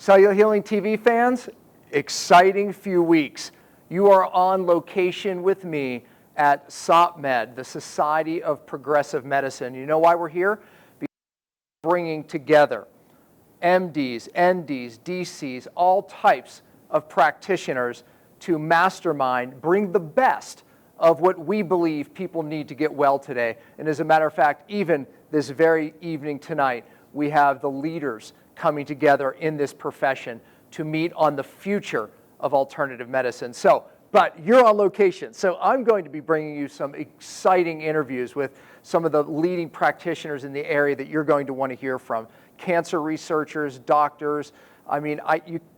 Cellular Healing TV fans, exciting few weeks. You are on location with me at SOPMed, the Society of Progressive Medicine. You know why we're here? Because we're bringing together MDs, NDs, DCs, all types of practitioners to mastermind, bring the best of what we believe people need to get well today. And as a matter of fact, even this very evening tonight, we have the leaders coming together in this profession to meet on the future of alternative medicine. But you're on location, so I'm going to be bringing you some exciting interviews with some of the leading practitioners in the area that you're going to want to hear from. Cancer researchers, doctors,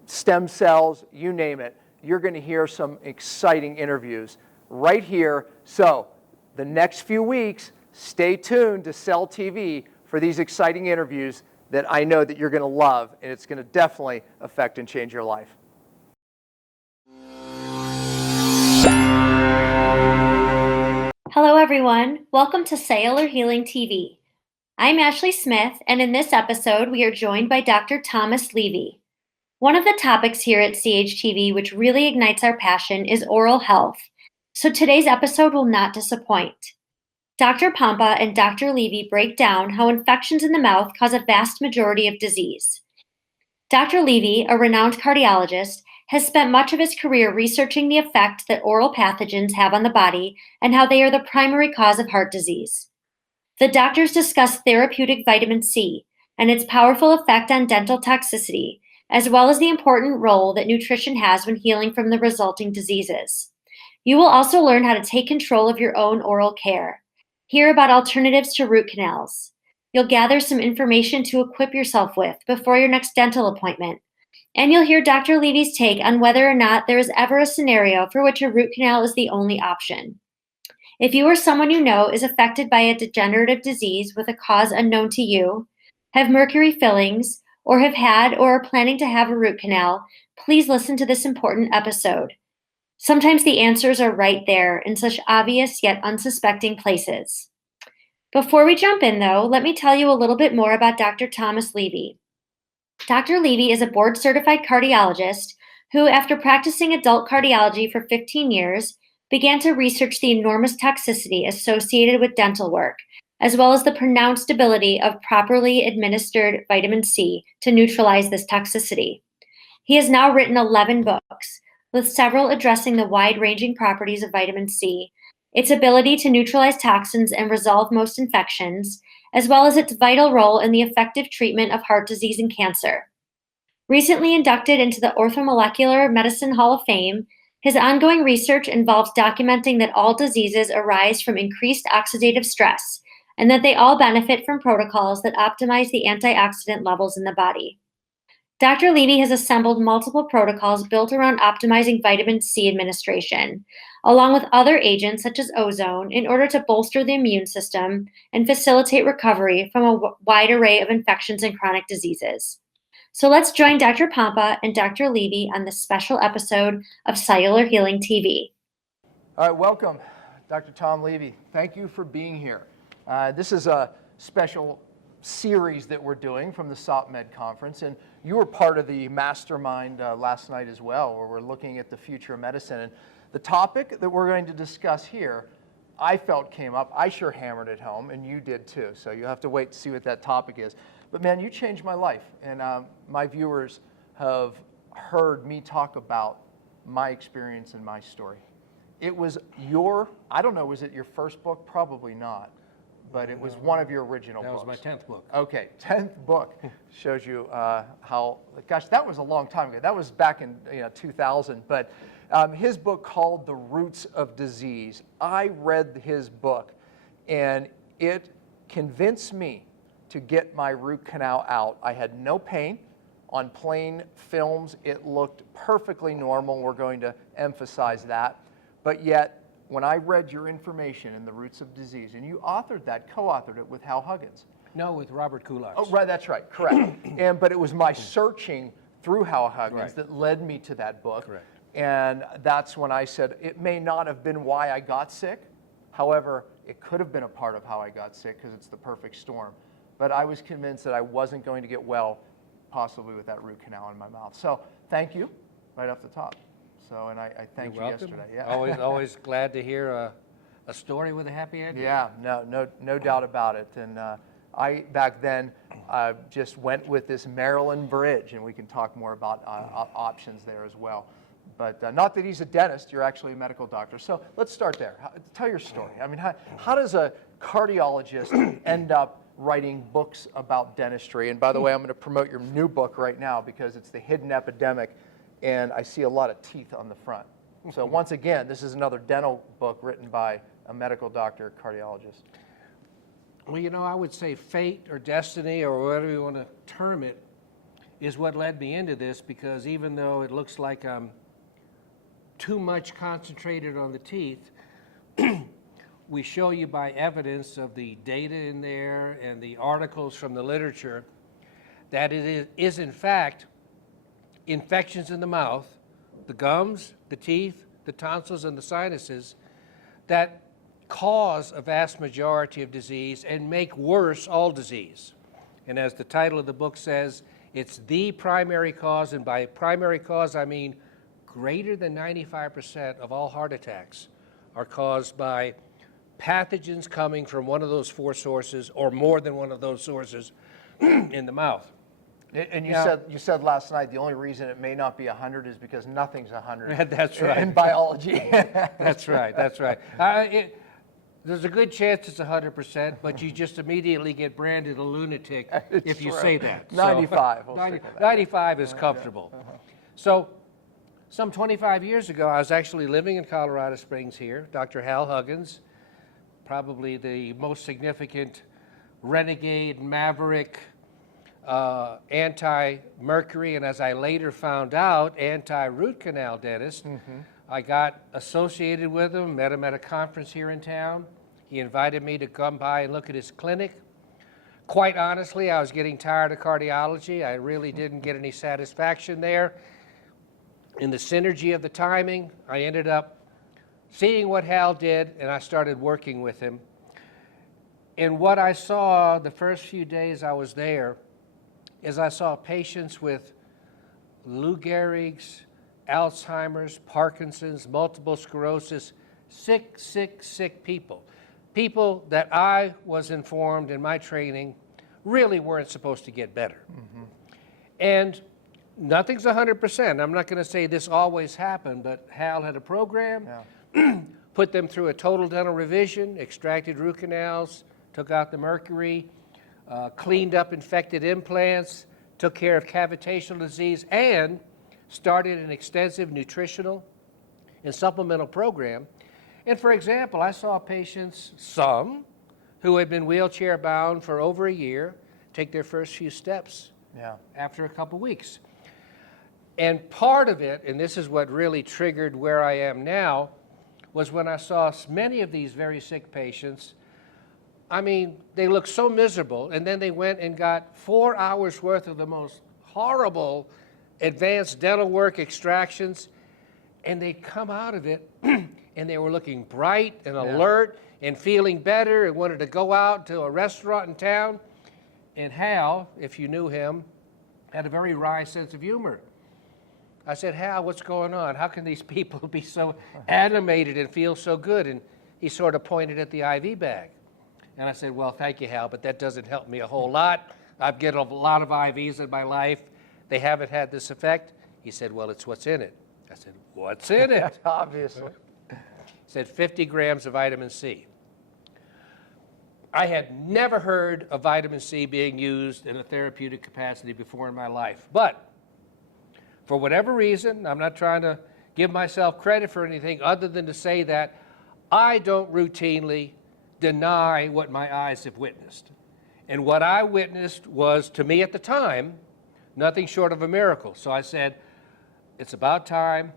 stem cells, you name it. You're going to hear some exciting interviews right here. So the next few weeks, stay tuned to Cell TV for these exciting interviews that I know that you're going to love, and it's going to definitely affect and change your life. Hello everyone, welcome to Cellular Healing TV. I'm Ashley Smith, and in this episode we are joined by Dr. Thomas Levy. One of the topics here at CHTV which really ignites our passion is oral health, so today's episode will not disappoint. Dr. Pompa and Dr. Levy break down how infections in the mouth cause a vast majority of disease. Dr. Levy, a renowned cardiologist, has spent much of his career researching the effect that oral pathogens have on the body and how they are the primary cause of heart disease. The doctors discuss therapeutic vitamin C and its powerful effect on dental toxicity, as well as the important role that nutrition has when healing from the resulting diseases. You will also learn how to take control of your own oral care. Hear about alternatives to root canals. You'll gather some information to equip yourself with before your next dental appointment. And you'll hear Dr. Levy's take on whether or not there is ever a scenario for which a root canal is the only option. If you or someone you know is affected by a degenerative disease with a cause unknown to you, have mercury fillings, or have had or are planning to have a root canal, please listen to this important episode. Sometimes the answers are right there in such obvious yet unsuspecting places. Before we jump in, though, let me tell you a little bit more about Dr. Thomas Levy. Dr. Levy is a board-certified cardiologist who, after practicing adult cardiology for 15 years, began to research the enormous toxicity associated with dental work, as well as the pronounced ability of properly administered vitamin C to neutralize this toxicity. He has now written 11 books, with several addressing the wide-ranging properties of vitamin C, its ability to neutralize toxins and resolve most infections, as well as its vital role in the effective treatment of heart disease and cancer. Recently inducted into the Orthomolecular Medicine Hall of Fame, his ongoing research involves documenting that all diseases arise from increased oxidative stress, and that they all benefit from protocols that optimize the antioxidant levels in the body. Dr. Levy has assembled multiple protocols built around optimizing vitamin C administration, along with other agents such as ozone, in order to bolster the immune system and facilitate recovery from a wide array of infections and chronic diseases. So let's join Dr. Pompa and Dr. Levy on this special episode of Cellular Healing TV. All right, welcome, Dr. Tom Levy. Thank you for being here. This is a special series that we're doing from the SOPMed conference, and you were part of the mastermind last night as well, where we're looking at the future of medicine. And the topic that we're going to discuss here, I felt came up. I sure hammered it home, and you did too. So you have to wait to see what that topic is. But man, you changed my life, and my viewers have heard me talk about my experience and my story. It was I don't know, was it your first book? Probably not. But it was one of your original books. That was my 10th book. Okay, 10th book shows you how, gosh, that was a long time ago. That was back in 2000. But his book called The Roots of Disease. I read his book, and it convinced me to get my root canal out. I had no pain. On plain films, it looked perfectly normal. We're going to emphasize that. But yet, when I read your information in The Roots of Disease, and you authored that, co-authored it with Huggins. No, with Robert Kulak. Oh, right, that's right, correct. But it was my searching through Huggins that led me to that book. Correct. And that's when I said, it may not have been why I got sick. However, it could have been a part of how I got sick because it's the perfect storm. But I was convinced that I wasn't going to get well possibly with that root canal in my mouth. So thank you right off the top. So, and I thanked you yesterday. Yeah. Always glad to hear a story with a happy ending. Yeah, no doubt about it. And I, back then, just went with this Maryland bridge, and we can talk more about options there as well. But not that he's a dentist, you're actually a medical doctor. So let's start there. Tell your story. I mean, how does a cardiologist end up writing books about dentistry? And by the way, I'm going to promote your new book right now because it's The Hidden Epidemic, and I see a lot of teeth on the front. So once again, this is another dental book written by a medical doctor, cardiologist. Well, you know, I would say fate or destiny or whatever you want to term it is what led me into this, because even though it looks like I'm too much concentrated on the teeth, we show you by evidence of the data in there and the articles from the literature that it is in fact infections in the mouth, the gums, the teeth, the tonsils, and the sinuses that cause a vast majority of disease and make worse all disease. And as the title of the book says, it's the primary cause, and by primary cause I mean greater than 95% of all heart attacks are caused by pathogens coming from one of those four sources or more than one of those sources in the mouth. And you said last night the only reason it may not be 100 is because nothing's 100. That's right. In biology. That's right. There's a good chance it's 100%, but you just immediately get branded a lunatic if you say that. 95. So, 95 is comfortable. So some 25 years ago, I was actually living in Colorado Springs here. Dr. Hal Huggins, probably the most significant renegade, maverick, anti-mercury, and as I later found out, anti-root canal dentist. I got associated with him, met him at a conference here in town. He invited me to come by and look at his clinic. Quite honestly, I was getting tired of cardiology. I really didn't get any satisfaction there. In the synergy of the timing, I ended up seeing what Hal did, and I started working with him. And what I saw the first few days I was there is I saw patients with Lou Gehrig's, Alzheimer's, Parkinson's, multiple sclerosis, sick people. People that I was informed in my training really weren't supposed to get better. And nothing's 100%. I'm not going to say this always happened, but Hal had a program, put them through a total dental revision, extracted root canals, took out the mercury, cleaned up infected implants, took care of cavitational disease, and started an extensive nutritional and supplemental program. And for example, I saw patients, some who had been wheelchair bound for over a year, take their first few steps after a couple weeks. And part of it, and this is what really triggered where I am now, was when I saw many of these very sick patients. I mean, they looked so miserable, and then they went and got 4 hours worth of the most horrible advanced dental work, extractions, and they'd come out of it and they were looking bright and alert and feeling better and wanted to go out to a restaurant in town. And Hal, if you knew him, had a very wry sense of humor. I said, Hal, what's going on? How can these people be so animated and feel so good? And he sort of pointed at the IV bag. And I said, well, thank you, Hal, but that doesn't help me a whole lot. I've get a lot of IVs in my life. They haven't had this effect. He said, well, it's what's in it. I said, what's in it? Obviously. He said 50 grams of vitamin C. I had never heard of vitamin C being used in a therapeutic capacity before in my life. But for whatever reason, I'm not trying to give myself credit for anything other than to say that I don't routinely deny what my eyes have witnessed. And what I witnessed was, to me at the time, nothing short of a miracle. So I said, it's about time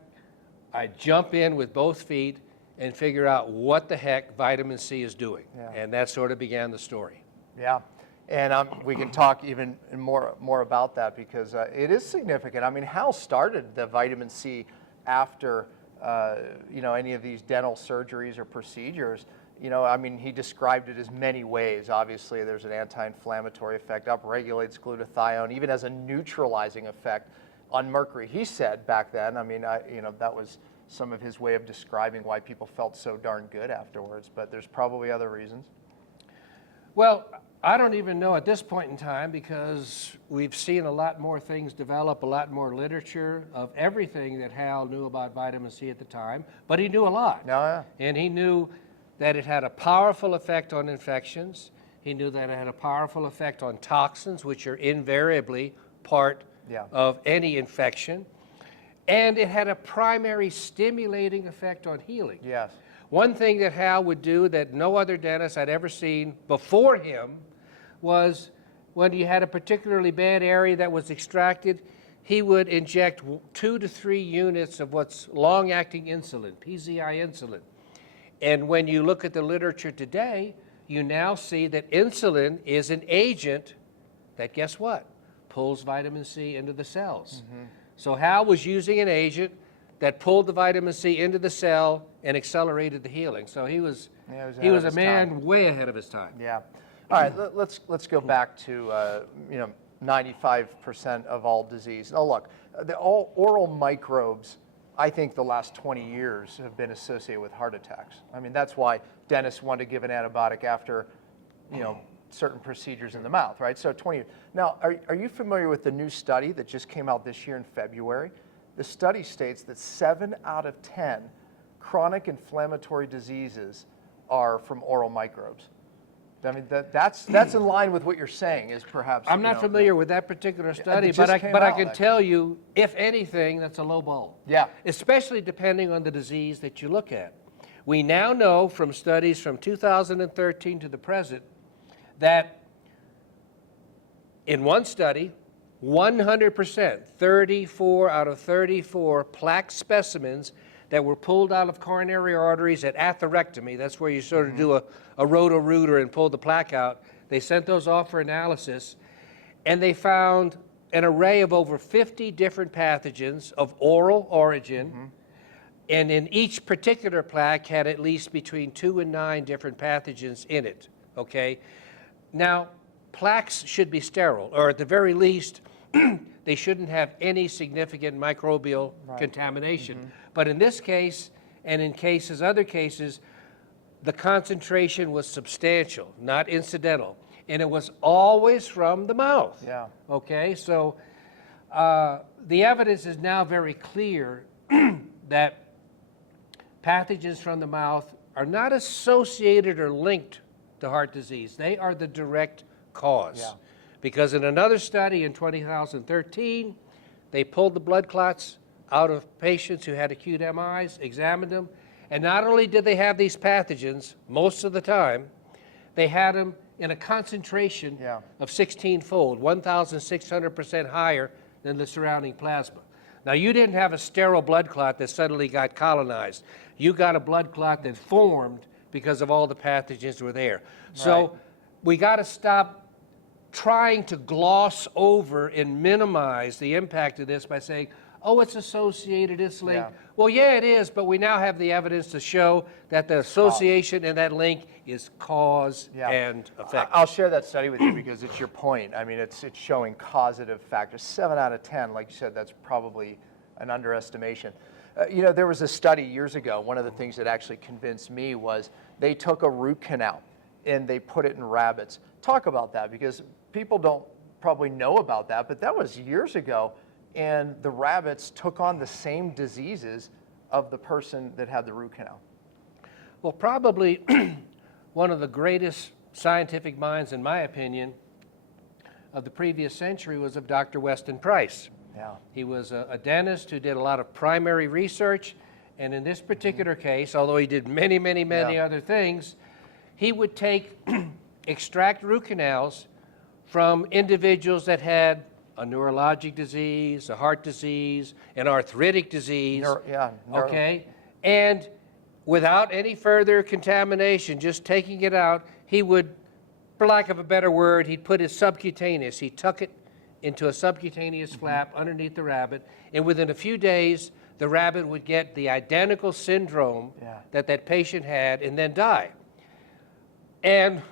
I jump in with both feet and figure out what the heck vitamin C is doing. And that sort of began the story. Yeah, and we can talk even more about that because it is significant. I mean, Hal started the vitamin C after any of these dental surgeries or procedures. You know, I mean, he described it as many ways. Obviously, there's an anti-inflammatory effect, upregulates glutathione, even has a neutralizing effect on mercury. He said back then, I mean, you know, that was some of his way of describing why people felt so darn good afterwards, but there's probably other reasons. Well, I don't even know at this point in time, because we've seen a lot more things develop, a lot more literature of everything that Hal knew about vitamin C at the time, but he knew a lot. Oh, yeah. And he knew that it had a powerful effect on infections. He knew that it had a powerful effect on toxins, which are invariably part of any infection. And it had a primary stimulating effect on healing. Yes. One thing that Hal would do that no other dentist I'd ever seen before him was when you had a particularly bad area that was extracted, he would inject 2 to 3 units of what's long-acting insulin, PZI insulin. And when you look at the literature today, you now see that insulin is an agent that, guess what, pulls vitamin C into the cells. So Hal was using an agent that pulled the vitamin C into the cell and accelerated the healing. So he was a man way ahead of his time. Yeah. All right, let's go back to, you know, 95% of all disease. Now look, all oral microbes, I think the last 20 years have been associated with heart attacks. I mean, that's why dentists want to give an antibiotic after, you know, certain procedures in the mouth, right? So 20 years. Now, are you familiar with the new study that just came out this year in February? The study states that 7 out of 10 chronic inflammatory diseases are from oral microbes. I mean, that's in line with what you're saying is perhaps. I'm not familiar with that particular study, but I can tell you, if anything, that's a low ball. Yeah. Especially depending on the disease that you look at. We now know from studies from 2013 to the present that in one study, 100%, 34 out of 34 plaque specimens that were pulled out of coronary arteries at atherectomy, that's where you sort of do a roto-rooter and pull the plaque out. They sent those off for analysis, and they found an array of over 50 different pathogens of oral origin, and in each particular plaque had at least between 2 and 9 different pathogens in it, okay? Now, plaques should be sterile, or at the very least, they shouldn't have any significant microbial contamination. But in this case, and in other cases, the concentration was substantial, not incidental. And it was always from the mouth. Yeah. Okay, so the evidence is now very clear that pathogens from the mouth are not associated or linked to heart disease. They are the direct cause. Yeah. Because in another study in 2013, they pulled the blood clots out of patients who had acute MIs, examined them, and not only did they have these pathogens most of the time, they had them in a concentration of 16-fold, 1,600% higher than the surrounding plasma. Now, you didn't have a sterile blood clot that suddenly got colonized. You got a blood clot that formed because of all the pathogens that were there. So we got to stop trying to gloss over and minimize the impact of this by saying, oh, it's associated, it's linked. Well, yeah, it is, but we now have the evidence to show that the association and that link is cause and effect. I'll share that study with you because it's your point. I mean, it's showing causative factors. 7 out of 10, like you said, that's probably an underestimation. You know, there was a study years ago. One of the things that actually convinced me was they took a root canal and they put it in rabbits. Talk about that, because people don't probably know about that, but that was years ago, and the rabbits took on the same diseases of the person that had the root canal. Well, probably one of the greatest scientific minds, in my opinion, of the previous century was of Dr. Weston Price. Yeah. He was a dentist who did a lot of primary research, and in this particular case, although he did many, many, many other things, he would extract root canals from individuals that had a neurologic disease, a heart disease, an arthritic disease, okay? And without any further contamination, just taking it out, he would, for lack of a better word, he'd put his subcutaneous, he'd tuck it into a subcutaneous flap underneath the rabbit, and within a few days, the rabbit would get the identical syndrome that patient had and then die. And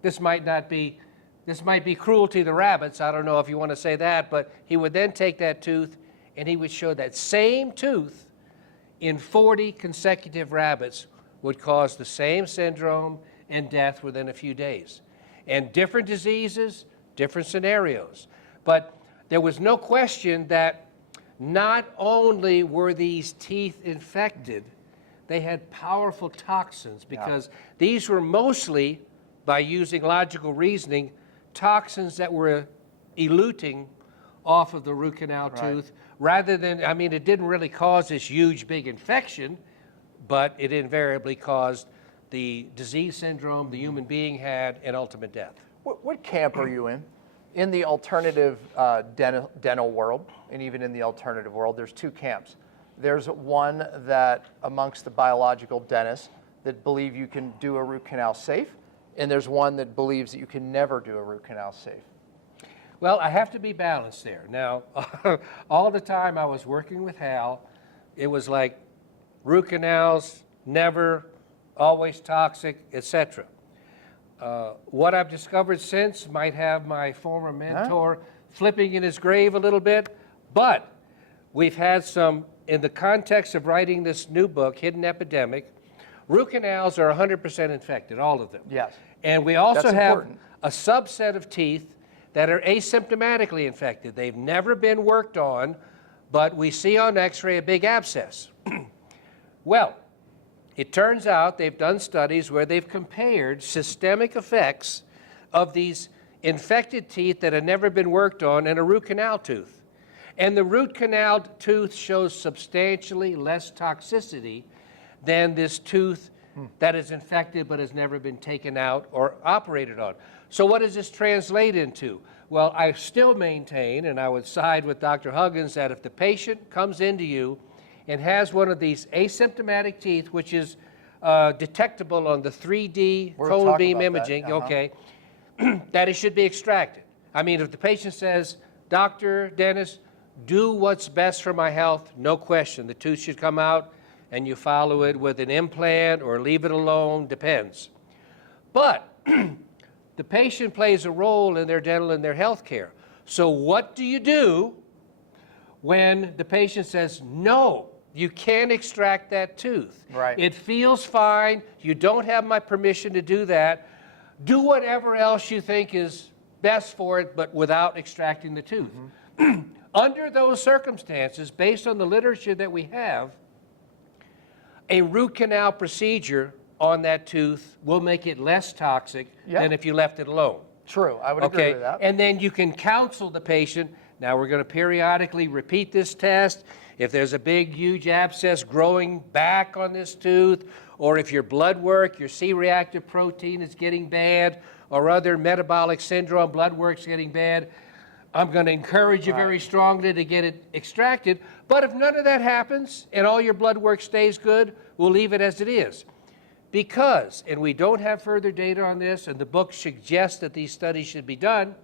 this might be cruelty to rabbits. I don't know if you want to say that, but he would then take that tooth and he would show that same tooth in 40 consecutive rabbits would cause the same syndrome and death within a few days. And different diseases, different scenarios. But there was no question that not only were these teeth infected, they had powerful toxins because these were mostly, by using logical reasoning, toxins that were eluting off of the root canal tooth rather than, I mean, it didn't really cause this huge, big infection, but it invariably caused the disease syndrome the human being had and ultimate death. What camp are you in? In the alternative dental world, and even in the alternative world, there's two camps. There's one that amongst the biological dentists that believe you can do a root canal safe, and there's one that believes that you can never do a root canal safe. Well, I have to be balanced there. Now, all the time I was working with Hal, it was like root canals, never, always toxic, etc. What I've discovered since might have my former mentor flipping in his grave a little bit, but we've had some, in the context of writing this new book, Hidden Epidemic, root canals are 100% infected, all of them. Yes. And we also That's have important. a subset of teeth that are asymptomatically infected. They've never been worked on, but we see on x-ray a big abscess. Well, it turns out they've done studies where they've compared systemic effects of these infected teeth that have never been worked on and a root canal tooth. And the root canal tooth shows substantially less toxicity than this tooth that is infected but has never been taken out or operated on. So what does this translate into? Well, I still maintain, and I would side with Dr. Huggins, that if the patient comes into you and has one of these asymptomatic teeth, which is detectable on the 3D cone beam imaging, that it should be extracted. I mean, if the patient says, "Doctor, dentist, do what's best for my health," no question, the tooth should come out and you follow it with an implant or leave it alone, depends. But the patient plays a role in their dental and their health care. So what do you do when the patient says, "No, you can't extract that tooth. Right. It feels fine. You don't have my permission to do that. Do whatever else you think is best for it, but without extracting the tooth." Under those circumstances, based on the literature that we have, a root canal procedure on that tooth will make it less toxic than if you left it alone. True, I would agree with that. And then you can counsel the patient. Now we're going to periodically repeat this test. If there's a big, huge abscess growing back on this tooth, or if your blood work, your C-reactive protein is getting bad, or other metabolic syndrome blood work's getting bad, I'm going to encourage you very strongly to get it extracted. But if none of that happens and all your blood work stays good, we'll leave it as it is. Because, and we don't have further data on this, and the book suggests that these studies should be done,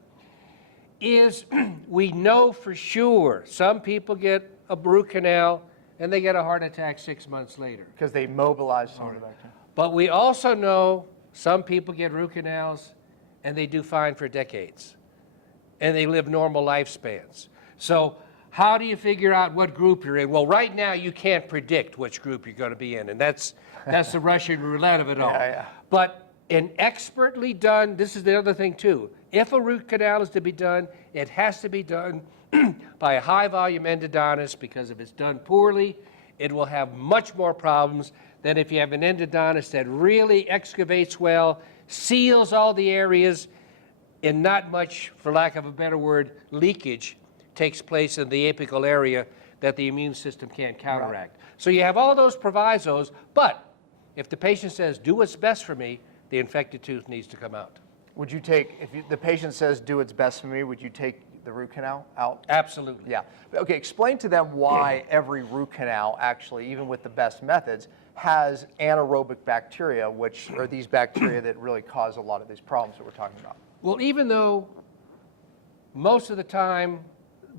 is we know for sure some people get a root canal and they get a heart attack 6 months later. Because they mobilize some of the bacteria. But we also know some people get root canals and they do fine for decades. And they live normal lifespans. So how do you figure out what group you're in? Well, right now you can't predict which group you're going to be in, and that's the Russian roulette of it all. But an expertly done, this is the other thing too, if a root canal is to be done, it has to be done by a high volume endodontist, because if it's done poorly, it will have much more problems than if you have an endodontist that really excavates well, seals all the areas, and not much, for lack of a better word, leakage takes place in the apical area that the immune system can't counteract. So you have all those provisos, but if the patient says, "Do what's best for me," the infected tooth needs to come out. Would you take, if the patient says, "Do what's best for me," would you take the root canal out? Absolutely. Yeah. Okay, explain to them why every root canal, actually, even with the best methods, has anaerobic bacteria, which are these bacteria that really cause a lot of these problems that we're talking about. Well, even though most of the time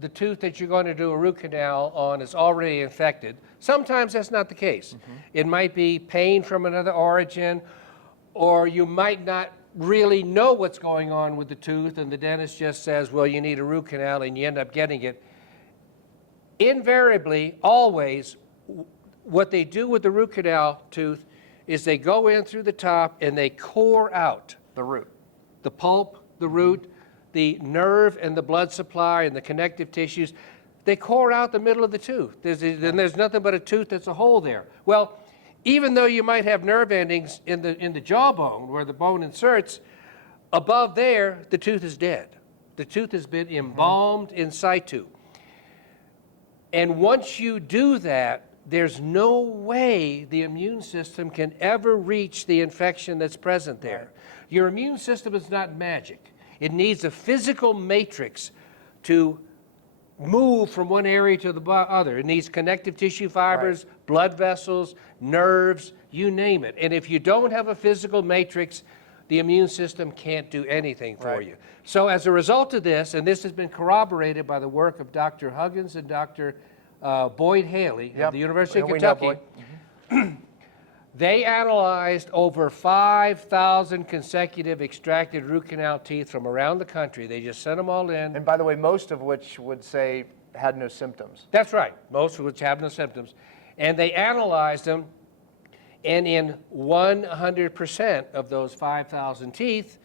the tooth that you're going to do a root canal on is already infected, sometimes that's not the case. It might be pain from another origin, or you might not really know what's going on with the tooth, and the dentist just says, well, you need a root canal, and you end up getting it. Invariably, always, what they do with the root canal tooth is they go in through the top and they core out The root. the pulp, the root, the nerve and the blood supply and the connective tissues. They core out the middle of the tooth. There's nothing but a tooth that's a hole there. Well, even though you might have nerve endings in the jawbone where the bone inserts, above there, the tooth is dead. The tooth has been embalmed in situ. And once you do that, there's no way the immune system can ever reach the infection that's present there. Right. Your immune system is not magic. It needs a physical matrix to move from one area to the other. It needs connective tissue fibers, right, blood vessels, nerves, you name it. And if you don't have a physical matrix, the immune system can't do anything for right. you. So as a result of this, and this has been corroborated by the work of Dr. Huggins and Dr. Boyd Haley yep. of the University of Kentucky, they analyzed over 5,000 consecutive extracted root canal teeth from around the country. They just sent them all in. And by the way, most of which would say had no symptoms. That's right, most of which have no symptoms. And they analyzed them, and in 100% of those 5,000 teeth,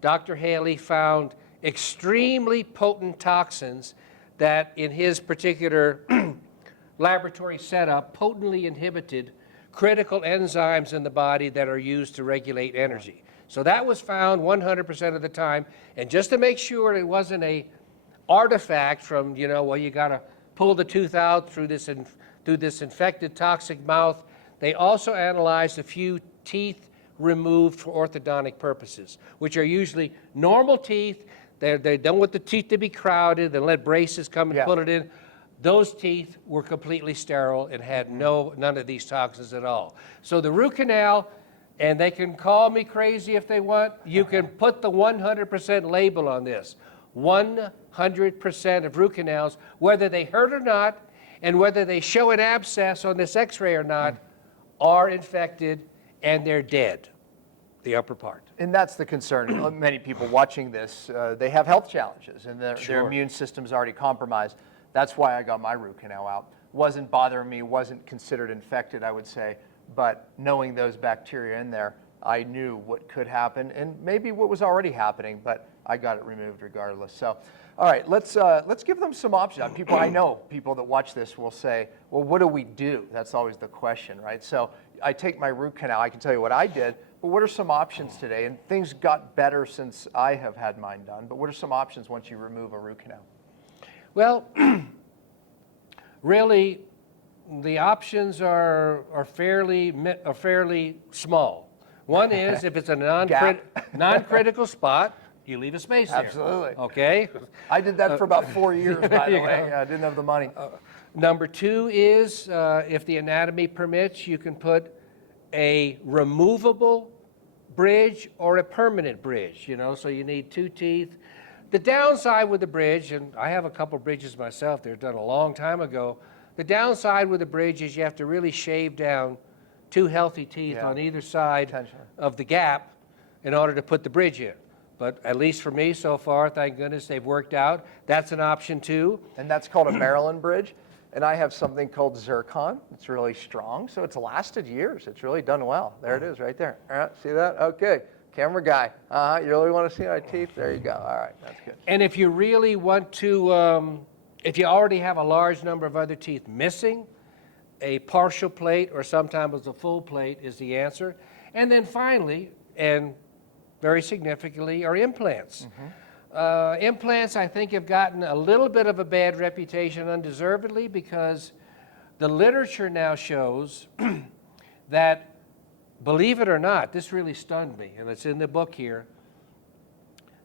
Dr. Haley found extremely potent toxins that in his particular laboratory setup potently inhibited critical enzymes in the body that are used to regulate energy. So that was found 100% of the time. And just to make sure it wasn't a artifact from, well, you got to pull the tooth out through this infected toxic mouth, they also analyzed a few teeth removed for orthodontic purposes, which are usually normal teeth. They don't want the teeth to be crowded and let braces come and put it in. Those teeth were completely sterile and had none of these toxins at all. So the root canal, and they can call me crazy if they want, you can put the 100% label on this. 100% of root canals, whether they hurt or not, and whether they show an abscess on this x-ray or not, are infected and they're dead, the upper part. And that's the concern. Many people watching this, they have health challenges and their immune system's already compromised. That's why I got my root canal out. Wasn't bothering me, wasn't considered infected, I would say, but knowing those bacteria in there, I knew what could happen and maybe what was already happening, but I got it removed regardless. So, all right, let's give them some options. I know people that watch this will say, well, what do we do? That's always the question, right? So I take my root canal, I can tell you what I did, but what are some options today? And things got better since I have had mine done, but what are some options once you remove a root canal? Well, really, the options are fairly small. One is if it's a non-critical spot, you leave a space there. Absolutely. Okay? I did that for about 4 years, by the way. I didn't have the money. Number two is, if the anatomy permits, you can put a removable bridge or a permanent bridge, so you need 2 teeth. The downside with the bridge, and I have a couple bridges myself, they're done a long time ago. The downside with the bridge is you have to really shave down 2 healthy teeth on either side of the gap in order to put the bridge in. But at least for me so far, thank goodness they've worked out. That's an option too. And that's called a Maryland bridge. And I have something called zircon. It's really strong, so it's lasted years. It's really done well. There it is right there. All right, see that? Okay. Camera guy. You really want to see my teeth? There you go. All right, that's good. And if you really want to, if you already have a large number of other teeth missing, a partial plate or sometimes a full plate is the answer. And then finally, and very significantly, are implants. Implants, I think, have gotten a little bit of a bad reputation undeservedly because the literature now shows that, believe it or not, this really stunned me, and it's in the book here,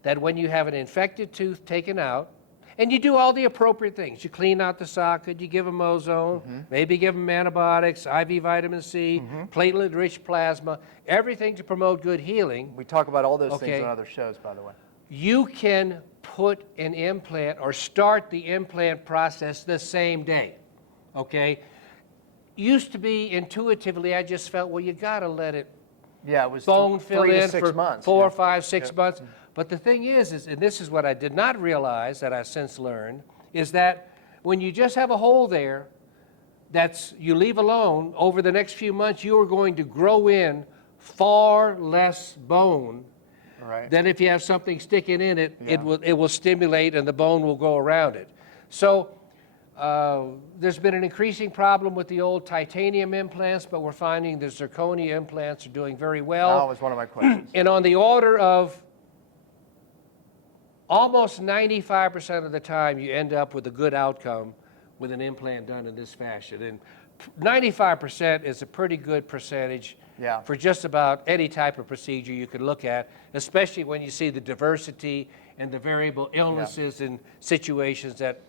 that when you have an infected tooth taken out, and you do all the appropriate things, you clean out the socket, you give them ozone, maybe give them antibiotics, IV vitamin C, platelet-rich plasma, everything to promote good healing. We talk about all those things on other shows, by the way. You can put an implant or start the implant process the same day, okay? Used to be intuitively, I just felt, well, you got to let it Yeah, it was bone 3 fill to in 6 for months. 4, Yeah. 5, 6 months. But the thing is, and this is what I did not realize that I since learned, is that when you just have a hole there, you leave alone, over the next few months, you are going to grow in far less bone Right. than if you have something sticking in it. Yeah. It will stimulate and the bone will go around it. So there's been an increasing problem with the old titanium implants, but we're finding the zirconia implants are doing very well. That was one of my questions. And on the order of almost 95% of the time, you end up with a good outcome with an implant done in this fashion. And 95% is a pretty good percentage Yeah. for just about any type of procedure you could look at, especially when you see the diversity and the variable illnesses and situations that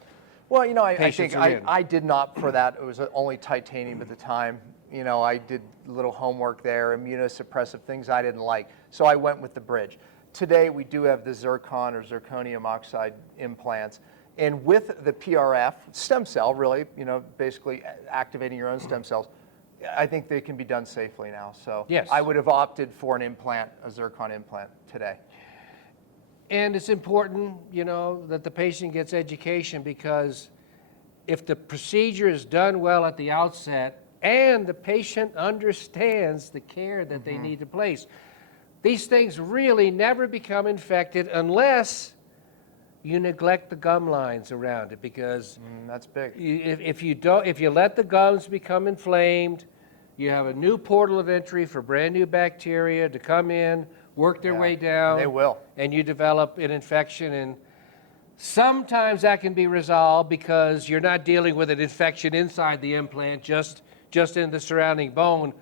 Well, you know, I patients think are in. I did not for that. It was only titanium at the time. You know, I did a little homework there, immunosuppressive things I didn't like. So I went with the bridge. Today, we do have the zircon or zirconium oxide implants. And with the PRF, stem cell, really, you know, basically activating your own stem cells, I think they can be done safely now. So Yes. I would have opted for an implant, a zircon implant today. And it's important, you know, that the patient gets education, because if the procedure is done well at the outset and the patient understands the care that they need to place, these things really never become infected unless you neglect the gum lines around it, because That's big. if you let the gums become inflamed, you have a new portal of entry for brand new bacteria to come in, work their way down. They will. And you develop an infection, and sometimes that can be resolved because you're not dealing with an infection inside the implant, just in the surrounding bone.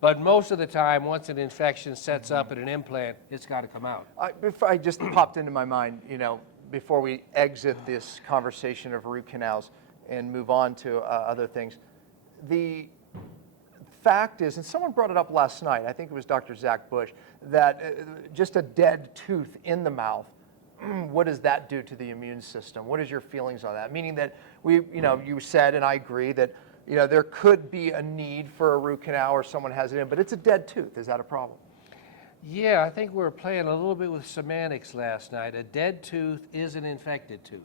But most of the time, once an infection sets up in an implant, it's got to come out. I just popped into my mind, you know, before we exit this conversation of root canals and move on to other things. The fact is, and someone brought it up last night, I think it was Dr. Zach Bush, that just a dead tooth in the mouth, what does that do to the immune system? What is your feelings on that? Meaning that you said, and I agree, that there could be a need for a root canal or someone has it in, but it's a dead tooth. Is that a problem? Yeah, I think we were playing a little bit with semantics last night. A dead tooth is an infected tooth,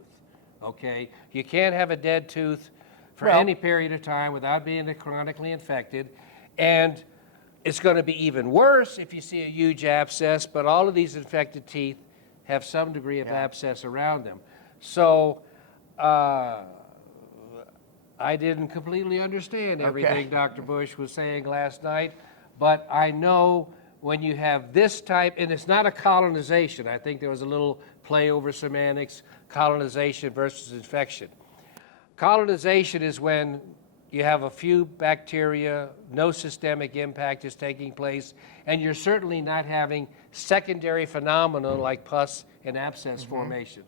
okay? You can't have a dead tooth for any period of time without being chronically infected. And it's going to be even worse if you see a huge abscess, but all of these infected teeth have some degree of abscess around them. So I didn't completely understand everything Dr. Bush was saying last night, but I know when you have this type, and it's not a colonization. I think there was a little play over semantics, colonization versus infection. Colonization is when you have a few bacteria, no systemic impact is taking place, and you're certainly not having secondary phenomena like pus and abscess formation.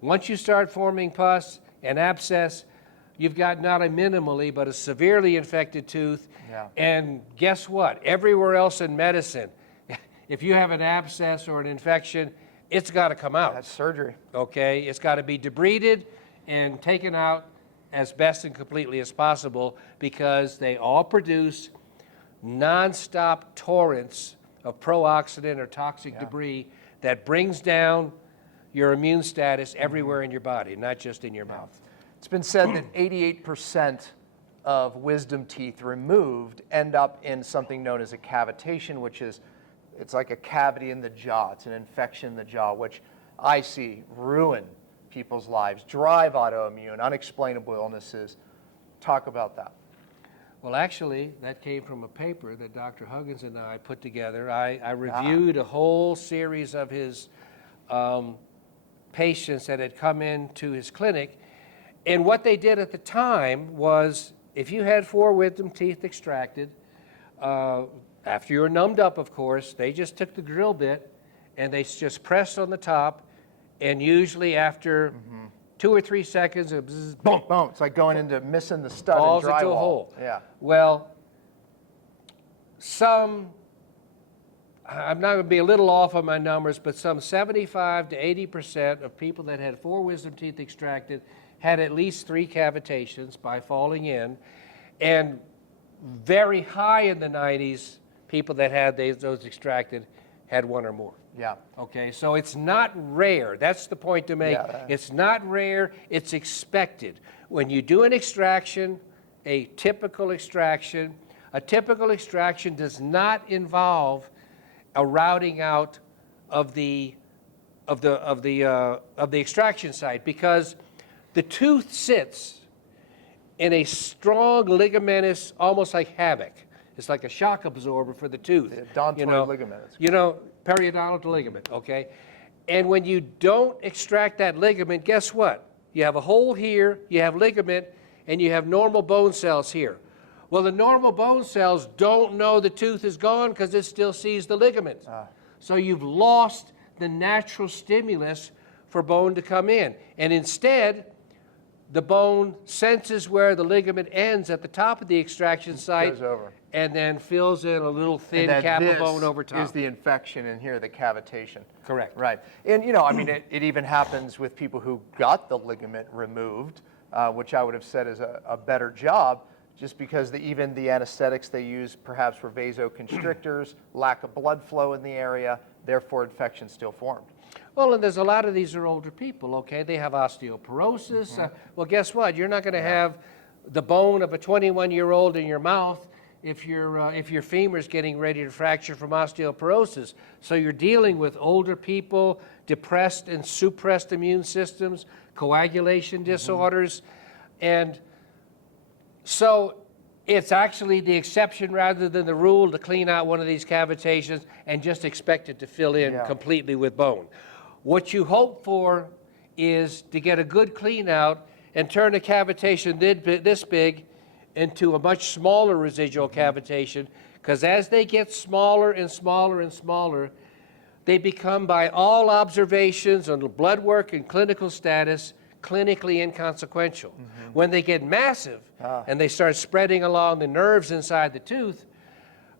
Once you start forming pus and abscess, you've got not a minimally, but a severely infected tooth. Yeah. And guess what? Everywhere else in medicine, if you have an abscess or an infection, it's got to come out. That's surgery. Okay? It's got to be debrided and taken out as best and completely as possible, because they all produce nonstop torrents of pro-oxidant or toxic debris that brings down your immune status everywhere in your body, not just in your mouth. It's been said that 88% of wisdom teeth removed end up in something known as a cavitation, which is, it's like a cavity in the jaw. It's an infection in the jaw, which I see ruin people's lives, drive autoimmune, unexplainable illnesses. Talk about that. Well, actually, that came from a paper that Dr. Huggins and I put together. I reviewed a whole series of his patients that had come into his clinic, and what they did at the time was, if you had 4 wisdom teeth extracted, after you were numbed up, of course, they just took the drill bit and they just pressed on the top, and usually after 2 or 3 seconds, it was boom, Boom. It's like going into missing the stud falls in drywall. into a hole. Yeah. Well, I'm not going to be a little off on my numbers, but some 75 to 80% of people that had 4 wisdom teeth extracted had at least 3 cavitations by falling in, and very high in the 90s people that had those extracted had one or more. Yeah. Okay, so it's not rare. That's the point to make. Yeah. It's not rare, it's expected. When you do an extraction, a typical extraction does not involve a routing out of the extraction site, because the tooth sits in a strong ligamentous, almost like havoc. It's like a shock absorber for the tooth. The odontoid ligament. Periodontal ligament, okay? And when you don't extract that ligament, guess what? You have a hole here, you have ligament, and you have normal bone cells here. Well, the normal bone cells don't know the tooth is gone because it still sees the ligament. So you've lost the natural stimulus for bone to come in. And instead, the bone senses where the ligament ends at the top of the extraction site, goes over, and then fills in a little thin and cap of bone over top. Is the infection in here, the cavitation. Correct. Right. And it even happens with people who got the ligament removed, which I would have said is a better job, just because even the anesthetics they use perhaps were vasoconstrictors, lack of blood flow in the area, therefore infection still formed. Well, and there's a lot of these are older people, okay? They have osteoporosis. Well, guess what? You're not going to have the bone of a 21-year-old in your mouth if your femur's getting ready to fracture from osteoporosis. So you're dealing with older people, depressed and suppressed immune systems, coagulation disorders, and so it's actually the exception rather than the rule to clean out one of these cavitations and just expect it to fill in completely with bone. What you hope for is to get a good clean out and turn a cavitation this big into a much smaller residual cavitation, because as they get smaller and smaller and smaller, they become, by all observations on blood work and clinical status, clinically inconsequential. When they get massive and they start spreading along the nerves inside the tooth,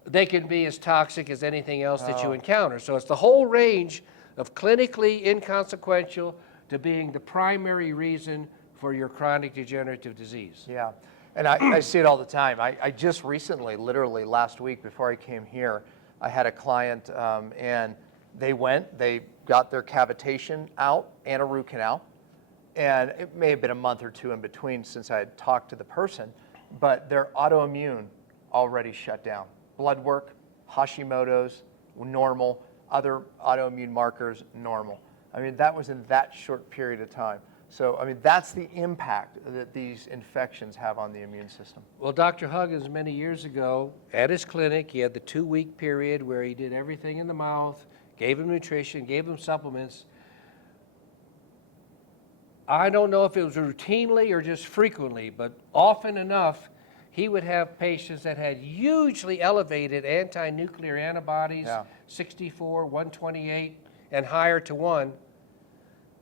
they can be as toxic as anything else that you encounter. So it's the whole range of clinically inconsequential to being the primary reason for your chronic degenerative disease. Yeah, and I see it all the time. I just recently, literally last week before I came here, I had a client and they got their cavitation out and a root canal. And it may have been a month or two in between since I had talked to the person, but their autoimmune already shut down. Blood work, Hashimoto's, normal, other autoimmune markers, normal. I mean, that was in that short period of time. So, I mean, that's the impact that these infections have on the immune system. Well, Dr. Huggins, many years ago, at his clinic, he had the 2-week period where he did everything in the mouth, gave him nutrition, gave him supplements. I don't know if it was routinely or just frequently, but often enough, he would have patients that had hugely elevated anti-nuclear antibodies, 64, 128, and higher to 1,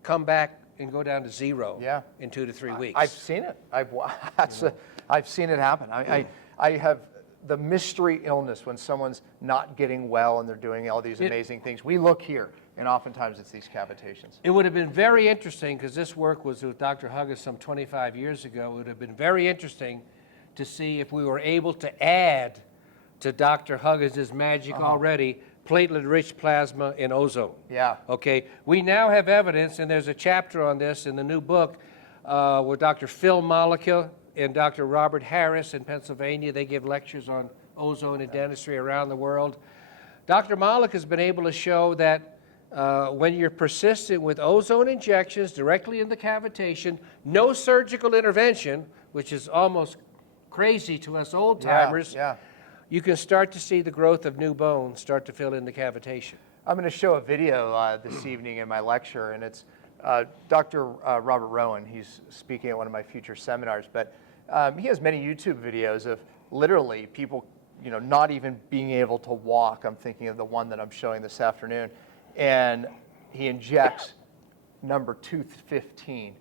come back and go down to 0 in 2 to 3 weeks. I've seen it. I've seen it happen. I have the mystery illness when someone's not getting well and they're doing all these amazing things. We look here, and oftentimes it's these cavitations. It would have been very interesting, because this work was with Dr. Huggins some 25 years ago. It would have been very interesting to see if we were able to add to Dr. Huggins' magic already platelet-rich plasma and ozone. Yeah. Okay. We now have evidence, and there's a chapter on this in the new book where Dr. Phil Malika and Dr. Robert Harris in Pennsylvania, they give lectures on ozone and dentistry around the world. Dr. Malika has been able to show that when you're persistent with ozone injections directly in the cavitation, no surgical intervention, which is almost crazy to us old timers, you can start to see the growth of new bone start to fill in the cavitation. I'm going to show a video this evening in my lecture, and it's Dr. Robert Rowan. He's speaking at one of my future seminars, but he has many YouTube videos of literally people, not even being able to walk. I'm thinking of the one that I'm showing this afternoon, and he injects number 215,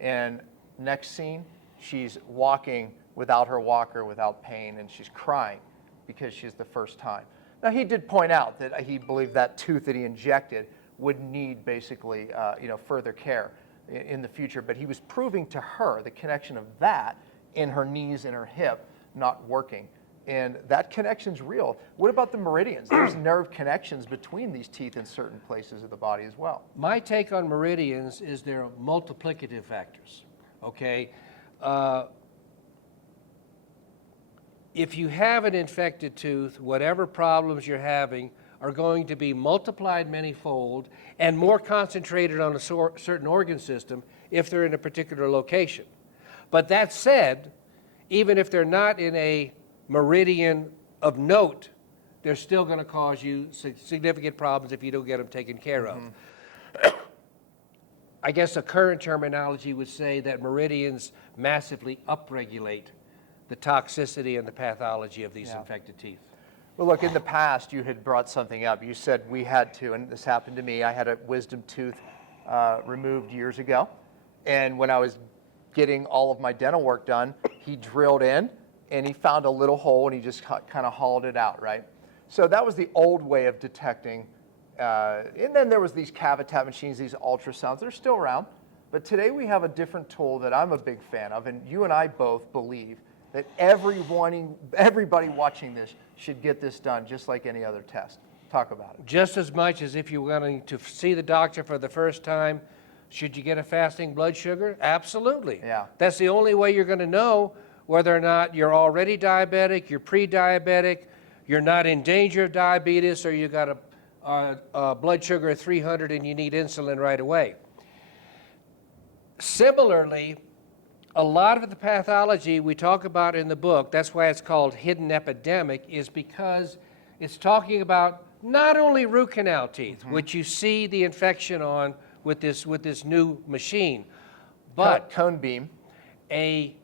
and next scene, she's walking without her walker, without pain, and she's crying because she's the first time. Now, he did point out that he believed that tooth that he injected would need basically, further care in the future, but he was proving to her the connection of that in her knees and her hip not working. And that connection's real. What about the meridians? There's nerve connections between these teeth in certain places of the body as well. My take on meridians is they're multiplicative factors, okay? If you have an infected tooth, whatever problems you're having are going to be multiplied manyfold and more concentrated on a certain organ system if they're in a particular location. But that said, even if they're not in a meridian of note, they're still going to cause you significant problems if you don't get them taken care of. I guess a current terminology would say that meridians massively upregulate the toxicity and the pathology of these infected teeth. Well, look, in the past, you had brought something up. You said we had to, and this happened to me. I had a wisdom tooth removed years ago. And when I was getting all of my dental work done, he drilled in and he found a little hole and he just kind of hauled it out, right? So that was the old way of detecting. And then there was these Cavitations machines, these ultrasounds. They're still around. But today we have a different tool that I'm a big fan of, and you and I both believe that everybody watching this should get this done just like any other test. Talk about it. Just as much as if you were going to see the doctor for the first time, should you get a fasting blood sugar? Absolutely. Yeah. That's the only way you're going to know whether or not you're already diabetic, you're pre-diabetic, you're not in danger of diabetes, or you got a blood sugar of 300 and you need insulin right away. Similarly, a lot of the pathology we talk about in the book, that's why it's called Hidden Epidemic, is because it's talking about not only root canal teeth, which you see the infection on with this new machine, but cone beam. a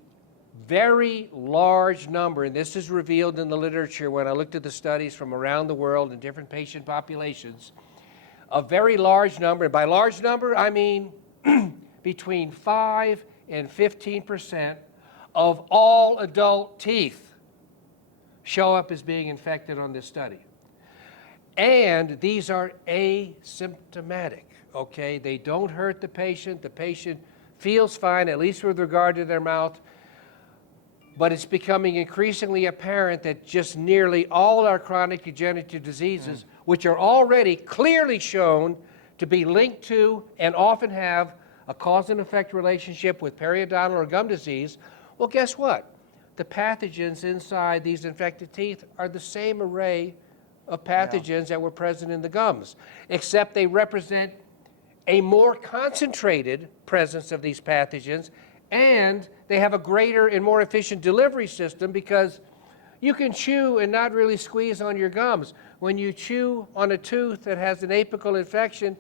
very large number, and this is revealed in the literature when I looked at the studies from around the world in different patient populations, a very large number, and by large number I mean between 5 and 15% of all adult teeth show up as being infected on this study. And these are asymptomatic, okay? They don't hurt the patient feels fine, at least with regard to their mouth, but it's becoming increasingly apparent that just nearly all our chronic degenerative diseases, which are already clearly shown to be linked to and often have a cause and effect relationship with periodontal or gum disease, well, guess what? The pathogens inside these infected teeth are the same array of pathogens that were present in the gums, except they represent a more concentrated presence of these pathogens, and they have a greater and more efficient delivery system because you can chew and not really squeeze on your gums. When you chew on a tooth that has an apical infection,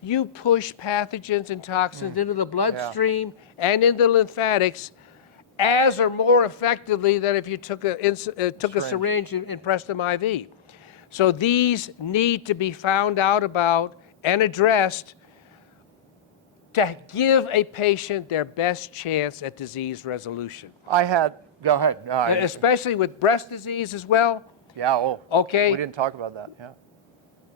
you push pathogens and toxins into the bloodstream and into the lymphatics as or more effectively than if you took a syringe and pressed them IV. So these need to be found out about and addressed to give a patient their best chance at disease resolution. Go ahead. And especially with breast disease as well. Yeah, Okay. We didn't talk about that, yeah.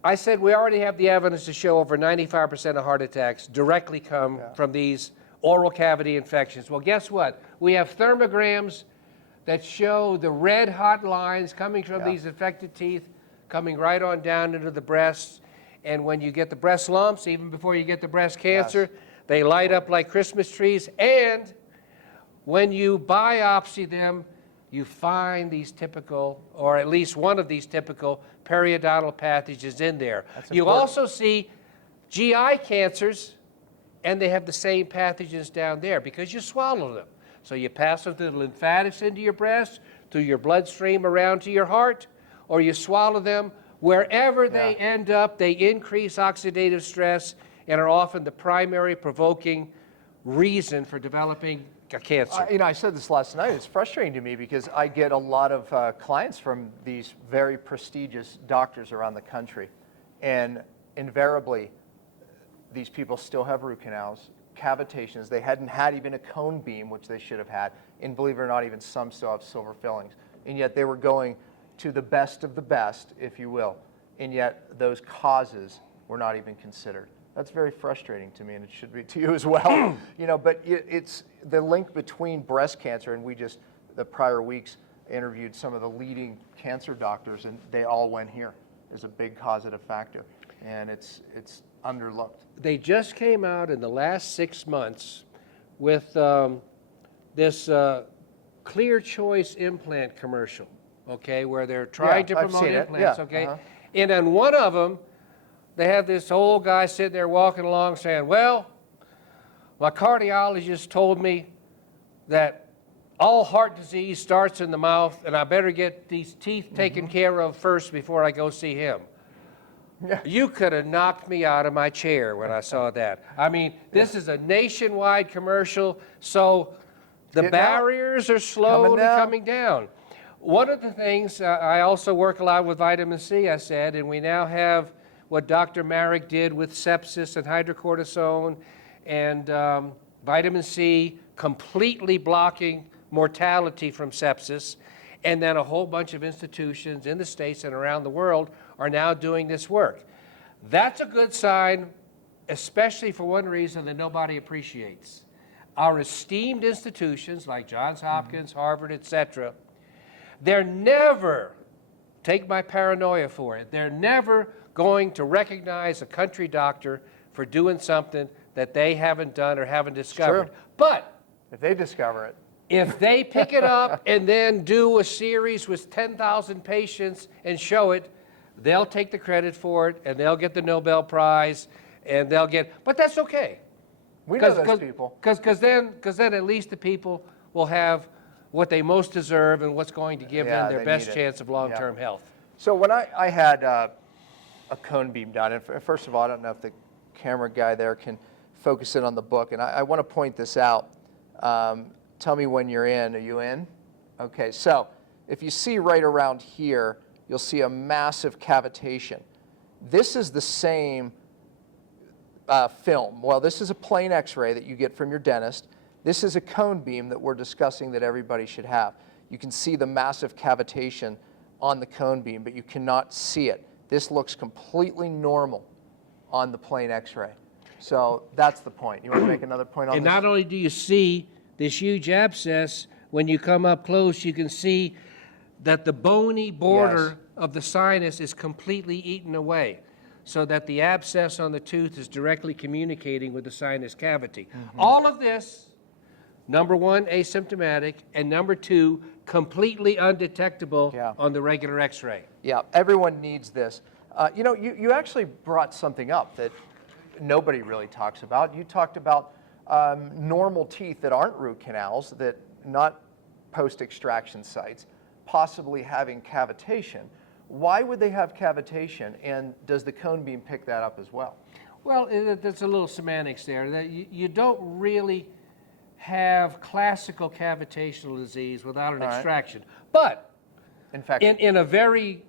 I said we already have the evidence to show over 95% of heart attacks directly come from these oral cavity infections. Well, guess what? We have thermograms that show the red hot lines coming from these infected teeth, coming right on down into the breasts. And when you get the breast lumps, even before you get the breast cancer, they light up like Christmas trees. And when you biopsy them, you find these typical, or at least one of these typical periodontal pathogens in there. You also see GI cancers, and they have the same pathogens down there because you swallow them. So you pass them through the lymphatics into your breast, through your bloodstream around to your heart, or you swallow them. Wherever they end up, they increase oxidative stress and are often the primary provoking reason for developing a cancer. I said this last night. It's frustrating to me because I get a lot of clients from these very prestigious doctors around the country. And invariably, these people still have root canals, cavitations. They hadn't had even a cone beam, which they should have had. And believe it or not, even some still have silver fillings. And yet they were going to the best of the best, if you will. And yet those causes were not even considered. That's very frustrating to me, and it should be to you as well. But it's the link between breast cancer, and the prior weeks, interviewed some of the leading cancer doctors, and they all went here as a big causative factor, and it's underlooked. They just came out in the last 6 months with this Clear Choice implant commercial, okay, where they're trying to I've promote seen it. implants, Yeah, okay? uh-huh. And on one of them, they have this old guy sitting there walking along saying, well, my cardiologist told me that all heart disease starts in the mouth, and I better get these teeth taken care of first before I go see him. Yeah. You could have knocked me out of my chair when I saw that. I mean, this is a nationwide commercial, so the Getting out. barriers are slowly coming down. One of the things, I also work a lot with vitamin C, I said, and we now have what Dr. Marek did with sepsis and hydrocortisone and vitamin C completely blocking mortality from sepsis. And then a whole bunch of institutions in the States and around the world are now doing this work. That's a good sign, especially for one reason that nobody appreciates. Our esteemed institutions like Johns Hopkins, Harvard, etc., they're never, take my paranoia for it, they're never going to recognize a country doctor for doing something that they haven't done or haven't discovered. Sure. But If they discover it. if they pick it up and then do a series with 10,000 patients and show it, they'll take the credit for it and they'll get the Nobel Prize and they'll get, but that's okay. We know those people. Because then at least the people will have what they most deserve and what's going to give them their they best need it. chance of long-term health. So when I had a cone beam done, and first of all, I don't know if the camera guy there can focus in on the book, and I want to point this out. Tell me when you're in. Are you in? Okay, so if you see right around here, you'll see a massive cavitation. This is the same film. Well, this is a plain x-ray that you get from your dentist. This is a cone beam that we're discussing that everybody should have. You can see the massive cavitation on the cone beam, but you cannot see it. This looks completely normal on the plain x-ray. So that's the point. You want to make another point on And this? not only do you see this huge abscess, when you come up close, you can see that the bony border of the sinus is completely eaten away, so that the abscess on the tooth is directly communicating with the sinus cavity. All of this, number one, asymptomatic, and number two, completely undetectable on the regular x-ray. Yeah, everyone needs this. You know, you actually brought something up that nobody really talks about. You talked about normal teeth that aren't root canals, that not post-extraction sites, possibly having cavitation. Why would they have cavitation, and does the cone beam pick that up as well? Well, there's a little semantics there. That you don't really have classical cavitational disease without an extraction. But In fact, in a very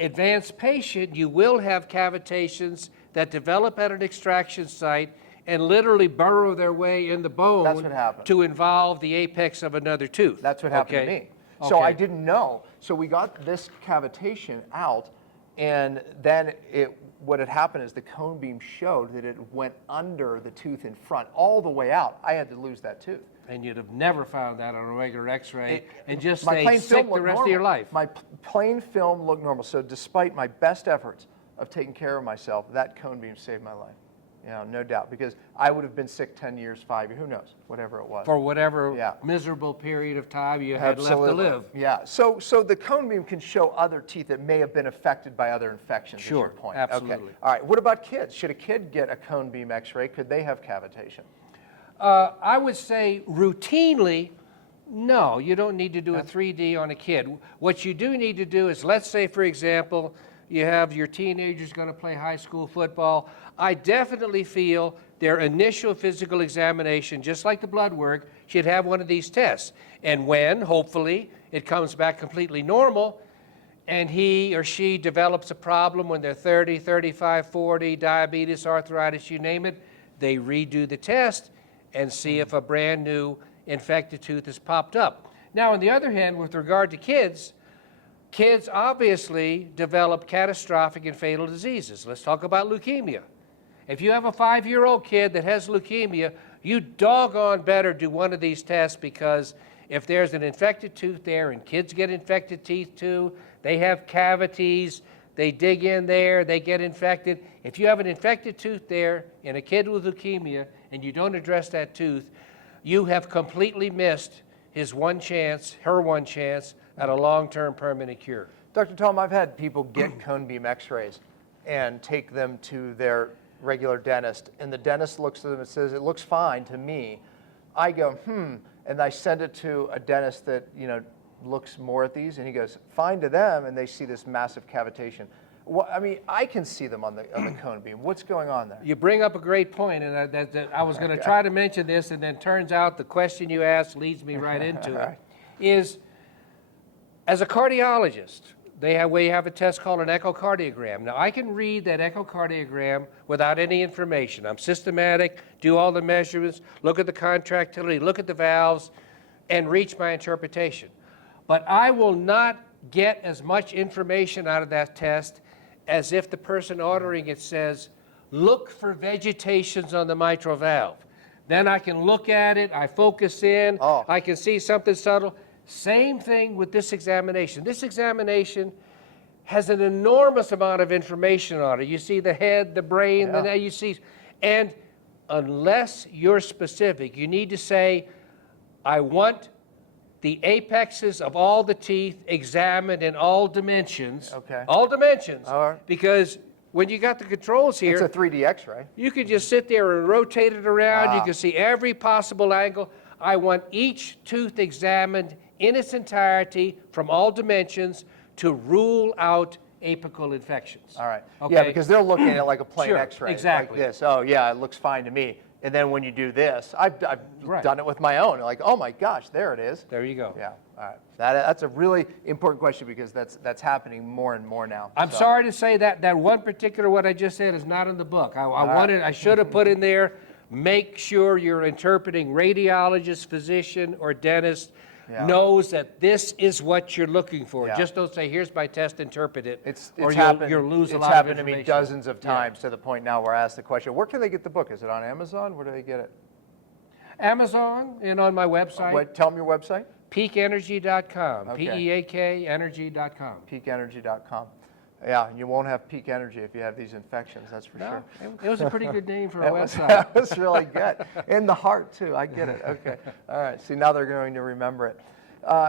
advanced patient, you will have cavitations that develop at an extraction site and literally burrow their way in the bone That's what happened. to involve the apex of another tooth. that's what happened to me. So I didn't know. So we got this cavitation out, and then what had happened is the cone beam showed that it went under the tooth in front, all the way out. I had to lose that tooth. And you'd have never found that on a regular x-ray and just My stayed plain sick film the looked rest of your normal. life. My plain film looked normal. So despite my best efforts of taking care of myself, that cone beam saved my life. You know, no doubt, because I would have been sick 10 years, 5 years, who knows, whatever it was. For whatever miserable period of time you had left to live. Yeah, so the cone beam can show other teeth that may have been affected by other infections, is your point. Absolutely. Okay. All right, what about kids? Should a kid get a cone beam x-ray? Could they have cavitation? I would say routinely, no, you don't need to do a 3D on a kid. What you do need to do is, let's say, for example, you have your teenagers going to play high school football. I definitely feel their initial physical examination, just like the blood work, should have one of these tests. And when, hopefully, it comes back completely normal, and he or she develops a problem when they're 30, 35, 40, diabetes, arthritis, you name it, they redo the test and see if a brand new infected tooth has popped up. Now, on the other hand, with regard to kids obviously develop catastrophic and fatal diseases. Let's talk about leukemia. If you have a 5-year-old kid that has leukemia, you doggone better do one of these tests, because If there's an infected tooth there, and kids get infected teeth too, they have cavities, they dig in there, they get infected. If you have an infected tooth there in a kid with leukemia and you don't address that tooth, you have completely missed his one chance, her one chance at a long-term permanent cure. Dr. Tom, I've had people get cone beam x-rays and take them to their regular dentist, and the dentist looks at them and says, it looks fine to me. I go, and I send it to a dentist that, looks more at these, and he goes, fine to them, and they see this massive cavitation. Well, I mean, I can see them on the cone beam. What's going on there? You bring up a great point, and I was going to try to mention this, and then turns out the question you asked leads me right into it, is as a cardiologist, we have a test called an echocardiogram. Now, I can read that echocardiogram without any information. I'm systematic, do all the measurements, look at the contractility, look at the valves, and reach my interpretation. But I will not get as much information out of that test as if the person ordering it says, look for vegetations on the mitral valve. Then I can look at it, I focus in, I can see something subtle. Same thing with this examination. This examination has an enormous amount of information on it. You see the head, the brain, you see, and unless you're specific, you need to say, I want the apexes of all the teeth examined in all dimensions. Okay. All dimensions. All right. Because when you got the controls here, It's a 3D x-ray. you could just sit there and rotate it around. You can see every possible angle. I want each tooth examined in its entirety from all dimensions to rule out apical infections. All right. Okay. Yeah, because they're looking at it like a plain Sure, x-ray. exactly. Like this. Oh, yeah, it looks fine to me. And then when you do this, I've Right. done it with my own. Like, oh my gosh, there it is. There you go. Yeah, all right. That's a really important question because that's happening more and more now. I'm sorry to say that one particular what I just said is not in the book. I should have put in there, make sure you're interpreting radiologist, physician, or dentist knows that this is what you're looking for. Yeah. Just don't say, here's my test, interpret it, It's or happened, you'll lose a it's lot of happened to information. me dozens of times to the point now where I ask the question, where can they get the book? Is it on Amazon? Where do they get it? Amazon and on my website, Tell them your website. peakenergy.com, Okay. P-E-A-K energy.com. Peakenergy.com. Yeah, and you won't have peak energy if you have these infections, that's for sure. It was a pretty good name for a website. That was really good. And the heart, too. I get it. Okay. All right. See, now they're going to remember it.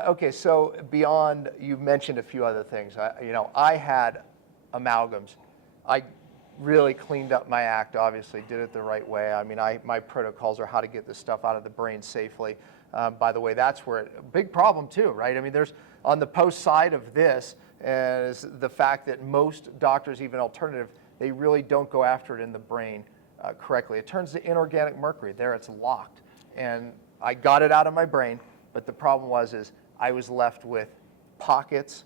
Okay, so beyond, you mentioned a few other things. I had amalgams. I really cleaned up my act, obviously, did it the right way. I mean, my protocols are how to get this stuff out of the brain safely. By the way, that's where a big problem, too, right? I mean, there's, on the post side of this, is the fact that most doctors, even alternative, they really don't go after it in the brain correctly. It turns to inorganic mercury. There it's locked. And I got it out of my brain, but the problem is I was left with pockets,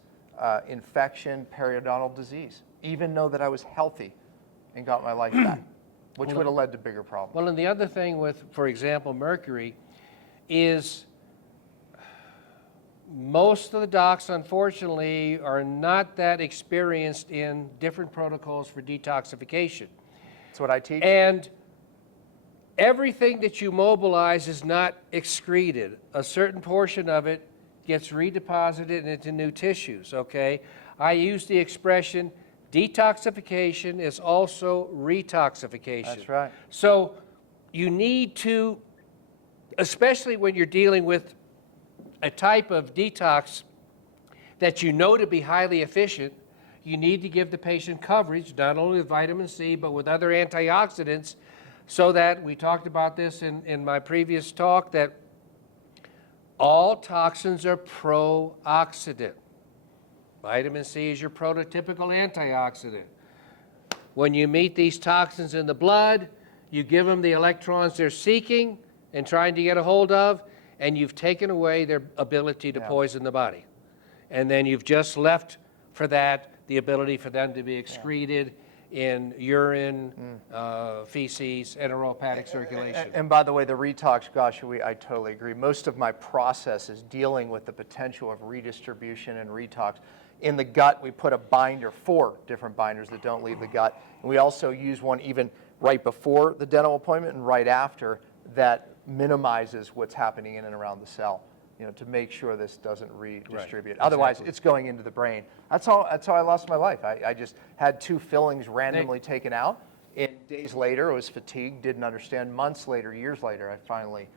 infection, periodontal disease, even though that I was healthy and got my life back, which would have led to bigger problems. Well, and the other thing with, for example, mercury is most of the docs, unfortunately, are not that experienced in different protocols for detoxification. That's what I teach. And everything that you mobilize is not excreted. A certain portion of it gets redeposited into new tissues, okay? I use the expression, detoxification is also retoxification. That's right. So you need to, especially when you're dealing with a type of detox that you know to be highly efficient, you need to give the patient coverage, not only with vitamin C, but with other antioxidants, so that, we talked about this in my previous talk, that all toxins are pro-oxidant. Vitamin C is your prototypical antioxidant. When you meet these toxins in the blood, you give them the electrons they're seeking and trying to get a hold of, and you've taken away their ability to poison the body. And then you've just left for that the ability for them to be excreted in urine, feces, enterohepatic circulation. And by the way, the retox, gosh, I totally agree. Most of my process is dealing with the potential of redistribution and retox. In the gut, we put a binder, 4 different binders that don't leave the gut. And we also use one even right before the dental appointment and right after that minimizes what's happening in and around the cell. to make sure this doesn't redistribute. Right, Otherwise, exactly. it's going into the brain. That's how I lost my life. I just had 2 fillings randomly taken out. And days later, I was fatigued, didn't understand. Months later, years later, I finally,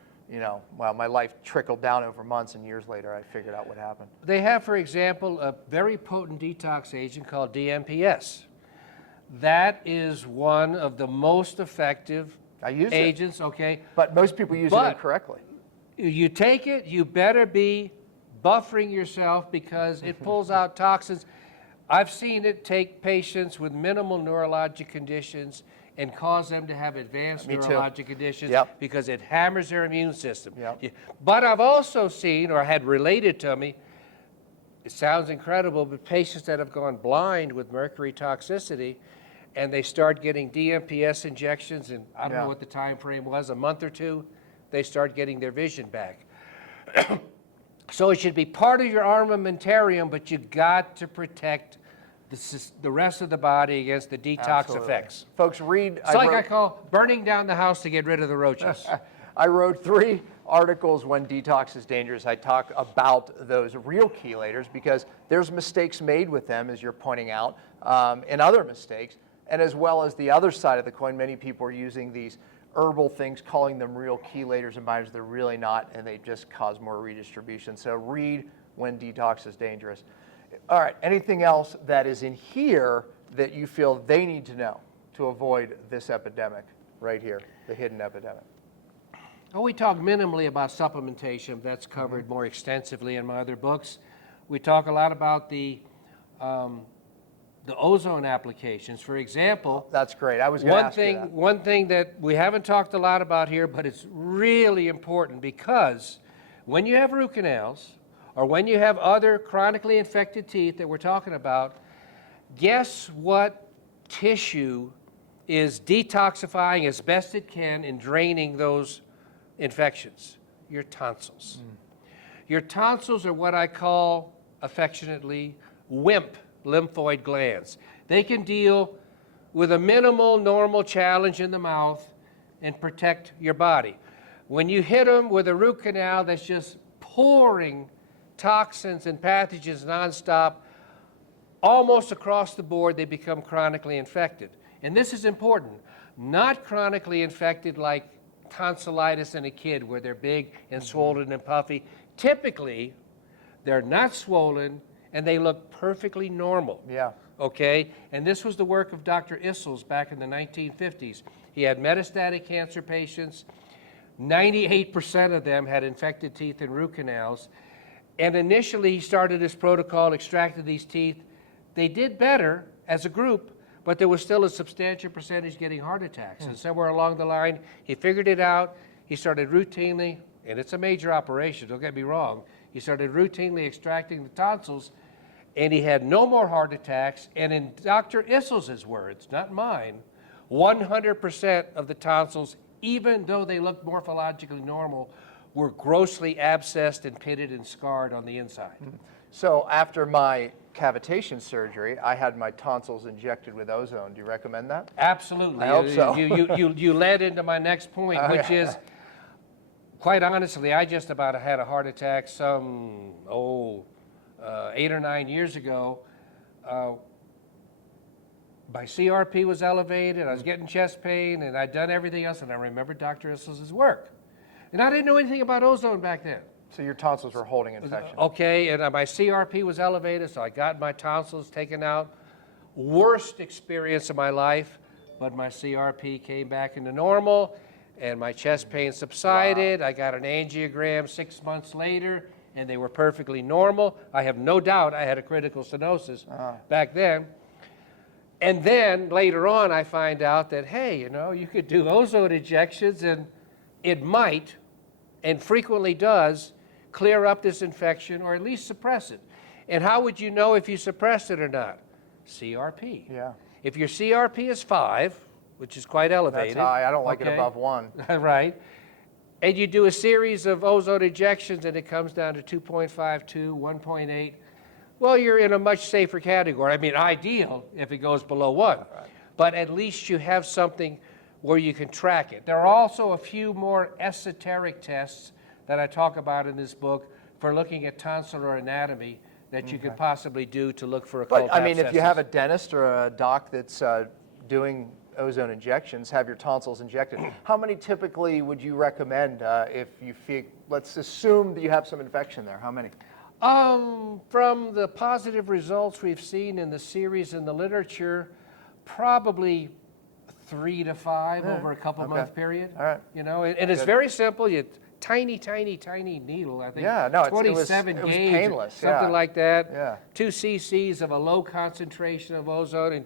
my life trickled down over months, and years later, I figured out what happened. They have, for example, a very potent detox agent called DMPS. That is one of the most effective agents, okay? But most people use it incorrectly. You take it, you better be buffering yourself because it pulls out toxins. I've seen it take patients with minimal neurologic conditions and cause them to have advanced neurologic conditions because it hammers their immune system. But I've also seen, or had related to me, it sounds incredible, but patients that have gone blind with mercury toxicity and they start getting DMPS injections, and I don't know what the time frame was, a month or 2, they start getting their vision back. So it should be part of your armamentarium, but you got to protect the rest of the body against the detox effects. Folks, read. It's I call burning down the house to get rid of the roaches. I wrote 3 articles when detox is dangerous. I talk about those real chelators because there's mistakes made with them, as you're pointing out, and other mistakes. And as well as the other side of the coin, many people are using these herbal things, calling them real chelators and binders. They're really not, and they just cause more redistribution. So read when detox is dangerous. All right, anything else that is in here that you feel they need to know to avoid this epidemic right here, the hidden epidemic? Well, we talk minimally about supplementation. That's covered more extensively in my other books. We talk a lot about the ozone applications. For example, that's great. I was going to ask you that. One thing that we haven't talked a lot about here, but it's really important because when you have root canals or when you have other chronically infected teeth that we're talking about, guess what tissue is detoxifying as best it can and draining those infections? Your tonsils. Your tonsils are what I call affectionately WIMP lymphoid glands. They can deal with a minimal normal challenge in the mouth and protect your body. When you hit them with a root canal that's just pouring toxins and pathogens nonstop, almost across the board, they become chronically infected. And this is important. Not chronically infected like tonsillitis in a kid where they're big and swollen and puffy. Typically, they're not swollen and they look perfectly normal. Okay? And this was the work of Dr. Issels back in the 1950s. He had metastatic cancer patients. 98% of them had infected teeth and root canals. And initially, he started his protocol, extracted these teeth. They did better as a group, but there was still a substantial percentage getting heart attacks. And somewhere along the line, he figured it out. He started routinely, and it's a major operation, don't get me wrong. He started routinely extracting the tonsils, and he had no more heart attacks. And in Dr. Issels' words, not mine, 100% of the tonsils, even though they looked morphologically normal, were grossly abscessed and pitted and scarred on the inside. So after my cavitation surgery, I had my tonsils injected with ozone. Do you recommend that? Absolutely. I hope so. You led into my next point, which is, quite honestly, I just about had a heart attack 8 or 9 years ago. My CRP was elevated, I was getting chest pain, and I'd done everything else, and I remembered Dr. Issels' work. And I didn't know anything about ozone back then. So your tonsils were holding infection. Okay, and my CRP was elevated, so I got my tonsils taken out. Worst experience of my life, but my CRP came back into normal, and my chest pain subsided. Wow. I got an angiogram 6 months later, and they were perfectly normal. I have no doubt I had a critical stenosis back then. And then later on, I find out that, hey, you could do ozone injections, and it might, and frequently does, clear up this infection or at least suppress it. And how would you know if you suppressed it or not? CRP. Yeah. If your CRP is 5, which is quite elevated. That's high. I don't like it above 1. Right. And you do a series of ozone injections and it comes down to 2.52, 1.8. Well, you're in a much safer category. I mean, ideal if it goes below 1. Right. But at least you have something where you can track it. There are also a few more esoteric tests that I talk about in this book for looking at tonsillar anatomy that you could possibly do to look for But occult I mean, if you have a abscesses. dentist or a doc that's doing ozone injections, have your tonsils injected, how many typically would you recommend if you feel, let's assume that you have some infection there, how many? From the positive results we've seen in the series in the literature, probably 3 to 5 over a couple month period. All right. You know, and it's very simple. You tiny, tiny, tiny needle. I think Yeah, no, it was 27 gauge, painless, something like that. Yeah. 2 cc's of a low concentration of ozone, and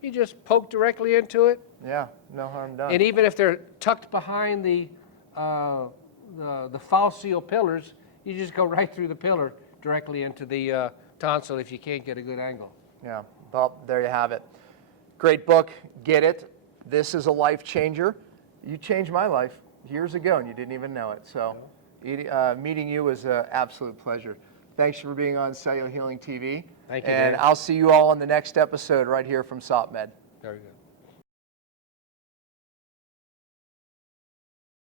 you just poke directly into it. Yeah, no harm done. And even if they're tucked behind the falcial pillars, you just go right through the pillar directly into the tonsil if you can't get a good angle. Yeah, well, there you have it. Great book, get it. This is a life changer. You changed my life years ago and you didn't even know it. So meeting you was an absolute pleasure. Thanks for being on Cellular Healing TV. Thank you, And Dave. I'll see you all on the next episode right here from SOPMed. Very good.